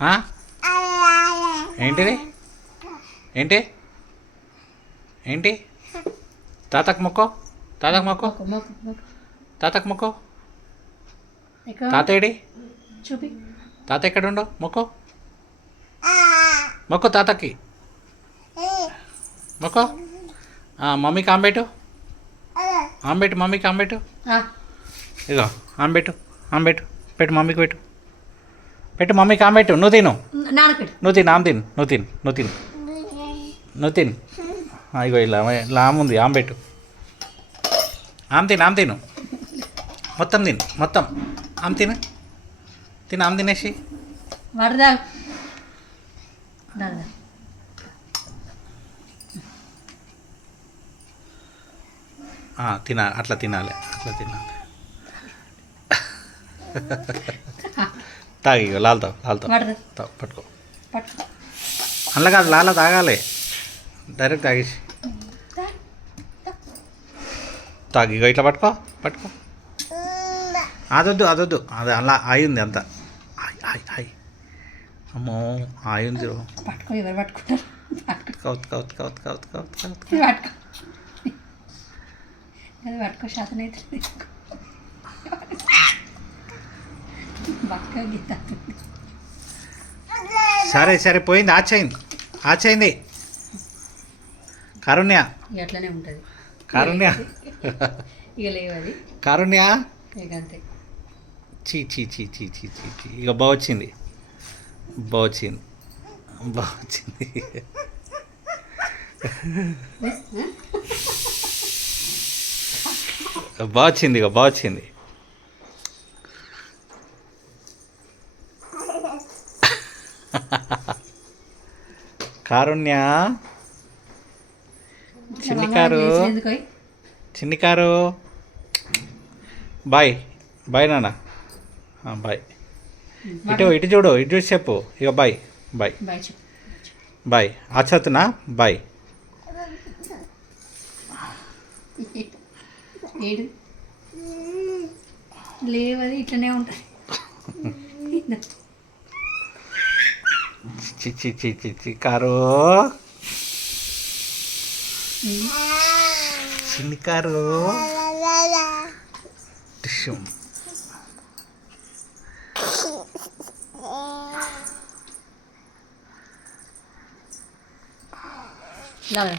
ఆ? ఏంటిది? ఏంటి ఏంటి? తాతకు మొక్కో, తాతకు మొక్కో, మొక్కు మొక్కు మొక్కు తాతకు మొక్కో. ఎక్కువ తాత ఏడి? చూపి. తాత ఎక్కడుండో మొక్కో, మొక్కో తాతకి మొక్కో. మమ్మీకి ఆంబెట్టు, ఆంబెట్టు మమ్మీకి ఆంబెట్టు. ఆ, ఇగో ఆంబెట్టు, ఆంబెట్టు పెట్టు మమ్మీకి పెట్టు, పెట్టు మమ్మీకి ఆంబెట్టు. నువ్వు తిను, నానపెట్టు. నువ్వు తిను, ఆమె తిను, నువ్వు తిను, నువ్వు తిను, నువ్వు తిను. ఇగో ఇలా ఇలా ఆమె ఉంది, ఆమె పెట్టు. ఆమె తిను, ఆమె తిను, మొత్తం తిను, మొత్తం ఆమె తిను, తిను ఆమె తినేసి. వాడదా దాదా అట్లా తినాలి, అట్లా తినాలి. తాగి ఇగో లాలుతావు, లాలుతావు, వాడదా తాగు, పట్టుకో. పట్టు. అందులో కాదు, లాల తాగాలి, డైరెక్ట్ తాగేసి. తాగి ఇగో ఇట్లా పట్టుకో, పట్టుకో. అదొద్దు, అదొద్దు, అది అలా ఆయి ఉంది అంత. ఆయి ఆయి ఆయి, అమ్మో ఆయి ఉంది. పట్టుకో, ఎవరు పట్టుకుంటారు? పట్టుకో, కౌత్ కౌత్ కౌత్ కౌత్ కౌత్ కౌత్. ఇది పట్టుకో, అది పట్టుకో, శాతం అవుతుంది. బక్క గీత సరే సరే పోయింది, ఆచయింది, ఆచయింది. కారుణ్య, అట్లనే ఉంటుంది. కారుణ్య, ఇక లేవది, కారుణ్య. ఇక అంతే. చీ చీ చీ చీ చీ చీ చీ. ఇక బాగొచ్చింది, బాగొచ్చింది, బాగొచ్చింది. బాగొచ్చింది, ఇక బాగొచ్చింది. కారుణ్య, చిన్ని కారు, ఎందుకు చిన్ని కారు. బాయ్, బాయ్ నాన్న, బాయ్. ఇటు ఇటు చూడు, ఇటు చూసి చెప్పు. ఇక బాయ్, బాయ్, బాయ్ చెప్పు. బాయ్. అచ్చతునా బాయ్. ఏడు లేవది, ఇట్లనే ఉంటుంది. చి చి చి చి చి కారు, చిన్ని కారు. టిష్యూ. లాగా